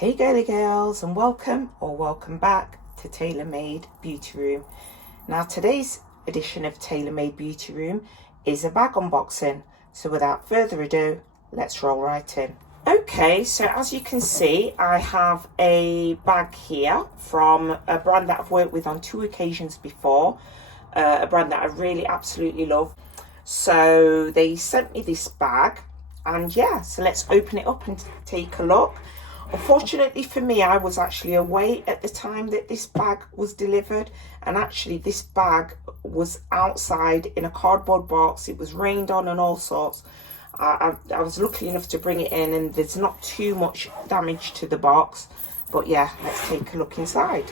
Hey girly girls, and welcome back to Tailor Made Beauty Room. Now today's edition of Tailor Made Beauty Room is a bag unboxing, so without further ado, let's roll right in. Okay, so as you can see, I have a bag here from a brand that I've worked with on 2 occasions before, a brand that I really absolutely love. So they sent me this bag, and yeah, so let's open it up and take a look. Unfortunately for me, I was actually away at the time that this bag was delivered, and actually this bag was outside in a cardboard box. It was rained on and all sorts. I was lucky enough to bring it in, and there's not too much damage to the box, but yeah, let's take a look inside.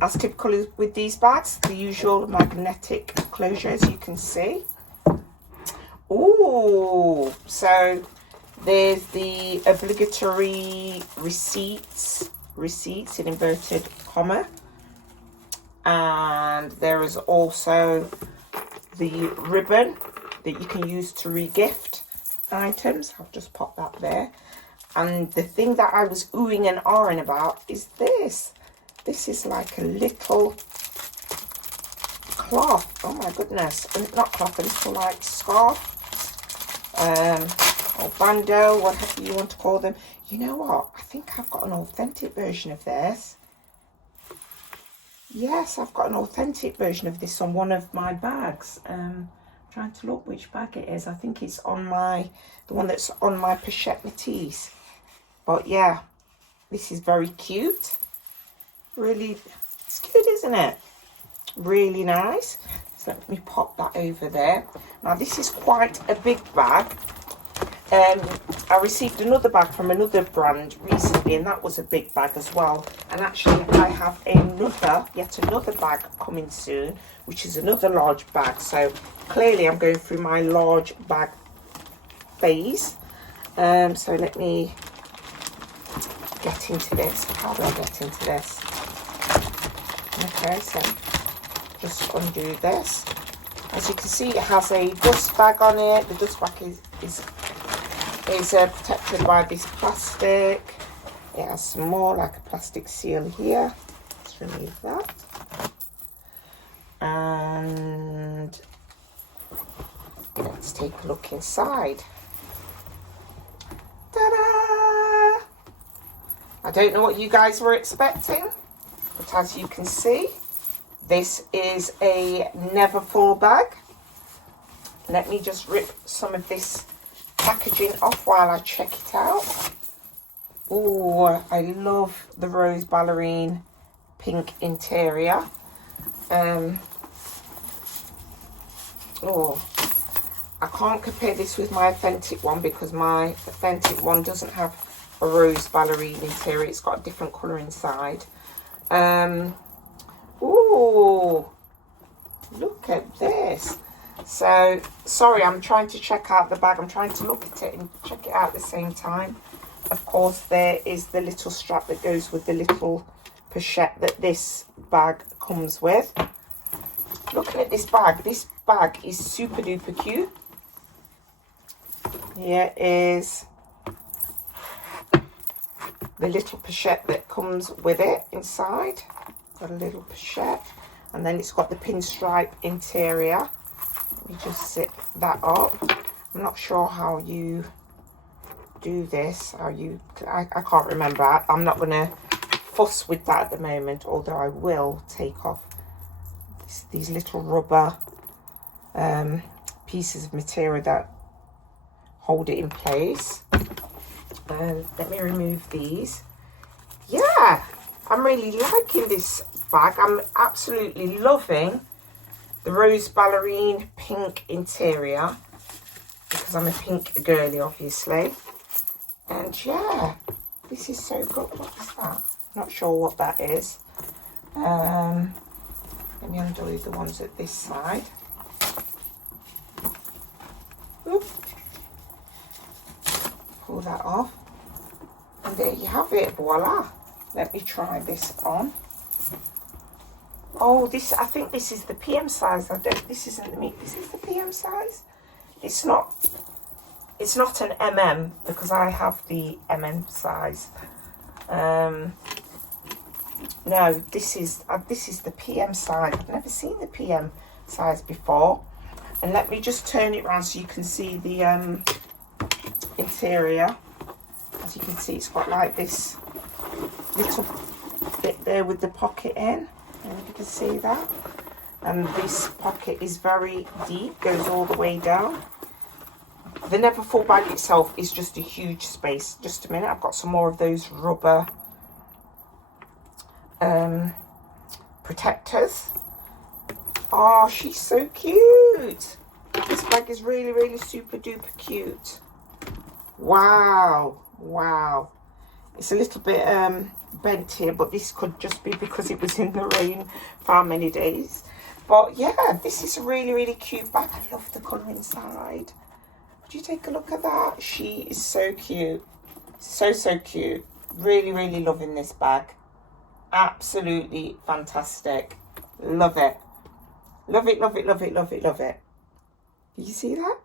As typical with these bags, the usual magnetic closure, as you can see. Ooh, so there's the obligatory receipts in inverted comma, and there is also the ribbon that you can use to re-gift items. I'll just pop that there. And the thing that I was oohing and ahhing about is this. This is like a little cloth. Oh my goodness. Not cloth, a little like scarf. Or bandeau, whatever you want to call them. You know what? I think I've got an authentic version of this. Yes, I've got an authentic version of this on one of my bags. Trying to look which bag it is. I think it's on the one that's on my pochette Matisse. But yeah, this is very cute. Really, it's cute, isn't it? Really nice. So let me pop that over there. Now this is quite a big bag. I received another bag from another brand recently, and that was a big bag as well. And actually I have yet another bag coming soon, which is another large bag. So clearly I'm going through my large bag phase. So let me get into this. How do I get into this? Okay, so just undo this. As you can see, it has a dust bag on it. The dust bag is protected by this plastic. It has some more, like a plastic seal here. Let's remove that. And let's take a look inside. Ta-da! I don't know what you guys were expecting, but as you can see, this is a Neverfull bag. Let me just rip some of this packaging off while I check it out. Oh, I love the rose ballerine pink interior. Oh, I can't compare this with my authentic one because my authentic one doesn't have a rose ballerine interior. It's got a different colour inside. Oh, look at this. So, sorry, I'm trying to check out the bag. I'm trying to look at it and check it out at the same time. Of course, there is the little strap that goes with the little pochette that this bag comes with. Looking at this bag is super duper cute. Here is the little pochette that comes with it inside. Got a little pochette, and then it's got the pinstripe interior. Let me just zip that up. I'm not sure how you do this. I can't remember. I'm not going to fuss with that at the moment, although I will take off these little rubber pieces of material that hold it in place. Let me remove these. Yeah, I'm really liking this bag. I'm absolutely loving the rose ballerine pink interior because I'm a pink girly, obviously. And yeah, this is so good. What is that? Not sure what that is. Let me undo the ones at this side. Oop. Pull that off. And there you have it. Voila. Let me try this on. Oh, I think this is the PM size. This isn't the meat. This is the PM size. It's not It's not an MM because I have the MM size. No, this is the PM size. I've never seen the PM size before. And let me just turn it around so you can see the interior. As you can see, it's got like this little bit there with the pocket in. And you can see that. And this pocket is very deep, goes all the way down. The Neverfull bag itself is just a huge space. Just a minute, I've got some more of those rubber protectors. Oh, she's so cute. This bag is really, really super duper cute. Wow, wow. It's a little bit bent here, but this could just be because it was in the rain for how many days. But yeah, this is a really, really cute bag. I love the colour inside. Would you take a look at that? She is so cute. So, so cute. Really, really loving this bag. Absolutely fantastic. Love it. Love it, love it, love it, love it, love it. Do you see that?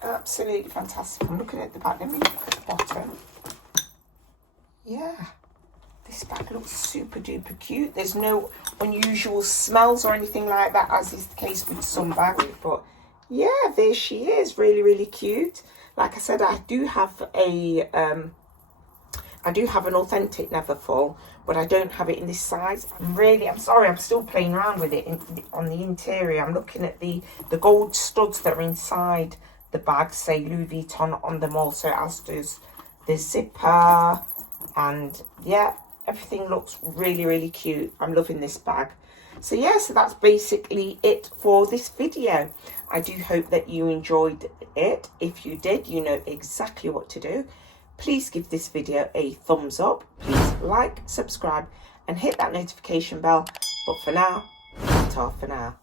Absolutely fantastic. I'm looking at the back. Let me look at the bottom. Yeah. This bag looks super duper cute. There's no unusual smells or anything like that, as is the case with some bags. But yeah, there she is. Really, really cute. Like I said, I do have an authentic Neverfull, but I don't have it in this size. I'm sorry, I'm still playing around with it on the interior. I'm looking at the gold studs that are inside the bag, say Louis Vuitton on them also, as does the zipper. And yeah, everything looks really, really cute. I'm loving this bag. So yeah, so that's basically it for this video. I do hope that you enjoyed it. If you did, you know exactly what to do. Please give this video a thumbs up. Please like, subscribe, and hit that notification bell. But for now, ta for now.